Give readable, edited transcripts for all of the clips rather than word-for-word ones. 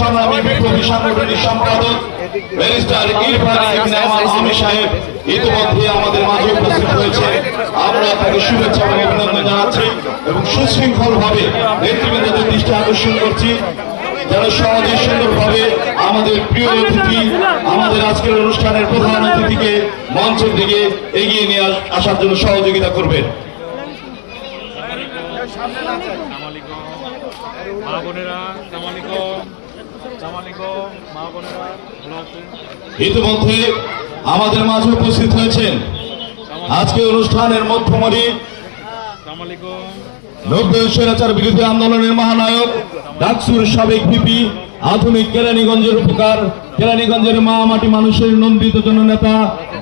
সংগ্রামী বিপ্লবী সাংগঠনিক সম্পাদক ব্যারিস্টার ইরফান ইবনে আমান আমির সাহেব ইতিমধ্যে আমাদের মাঝে উপস্থিত হয়েছে। আমরা তাকে শুভেচ্ছা এবং অভিনন্দন জানাচ্ছি এবং সুশৃঙ্খলভাবে নেতৃবৃন্দদের দৃষ্টি আকর্ষণ করছি যারা সহজে সুন্দরভাবে আমাদের প্রিয় অতিথি, আমাদের আজকের অনুষ্ঠানের প্রধান অতিথিকে মঞ্চের দিকে এগিয়ে নিয়ে আসার জন্য সহযোগিতা করবেন। ইতিমধ্যে আমাদের মাঝে উপস্থিত হয়েছেন আজকে অনুষ্ঠানের মধ্যমণি 90 স্বৈরাচার বিরোধী আন্দোলনের মহানায়ক, ডাকসুর সাবেক ভিপি, আধুনিক কেরানীগঞ্জের উপকার, কেরানীগঞ্জের মা মাটি মানুষের নন্দিত জননেতা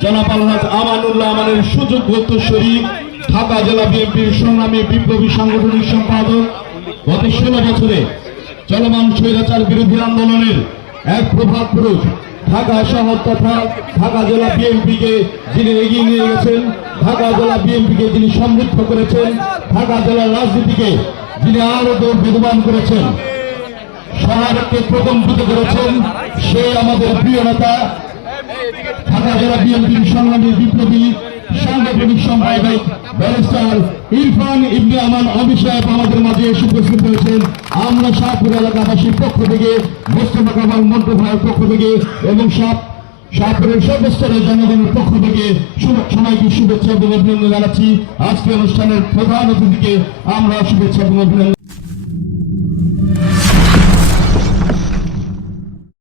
জনাব আলহাজ আমানুল্লাহ আমানের সুযোগ্য উত্তরসূরি, ঢাকা জেলা বিএনপির সংগ্রামী বিপ্লবী সাংগঠনিক সম্পাদক, গত 16 বছরে চলমান স্বৈরাচার বিরোধী আন্দোলনের এক প্রভাব পুরুষ, ঢাকা শহর তথা ঢাকা জেলা বিএনপিকে যিনি এগিয়ে নিয়ে গেছেন, ঢাকা জেলা বিএনপিকে যিনি সমৃদ্ধ করেছেন, ঢাকা জেলার রাজনীতিকে যিনি আরো বেগবান করেছেন, শহরকে প্রকম্পিত করেছেন, সে আমাদের প্রিয় নেতা ঢাকা জেলা বিএনপির সংগ্রামী বিপ্লবী সাংগঠনিক সম্পাদক ব্যারিস্টার ইরফান ইবনে আমান আমির সাহেব আমাদের মাঝে এসে উপস্থিত হয়েছেন। আমরা শাহপুর এলাকাবাসীর পক্ষ থেকে, মোস্তফা কামাল মন্টু ভাইয়ের পক্ষ থেকে এবং শাহপুরের সর্বস্তরের জনগণের পক্ষ থেকে সবাইকে শুভেচ্ছা এবং অভিনন্দন জানাচ্ছি। আজকে অনুষ্ঠানের প্রধান অতিথিকে আমরা শুভেচ্ছা এবং অভিনন্দন